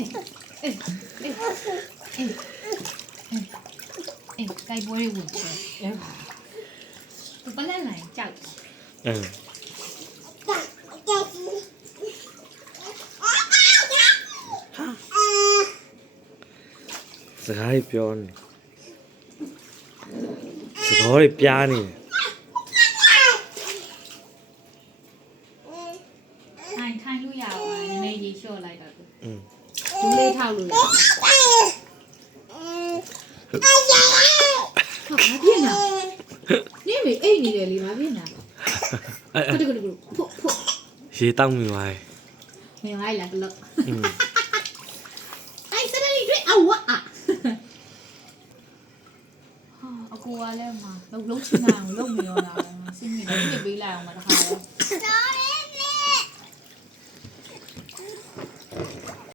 တိုက်ပွဲတွေဝင်တယ်သူပလက်နိုင်ကြောက်စကားပြောနေစကားတွေပြားနေထိုင်လို့ရအောင်နည်းနည်းရေလျှော့လိုက်တော့ဒူးလေးထောက်လို့ရဟာဘာဖြစ်ညာနေမေအိတ်နေတယ်လေဘာဖြစ်ညာတကူဖို့ရေတောက်မိပါလေမင်းလိုက်လာတော့ไอ้စရလီတွေအဝါအကူကလည်းမလုံးချင်အောင်လုံးမရောတာပဲစင်းမိတယ်ပြင်ပေးလိုက်အောင်မတခါတော့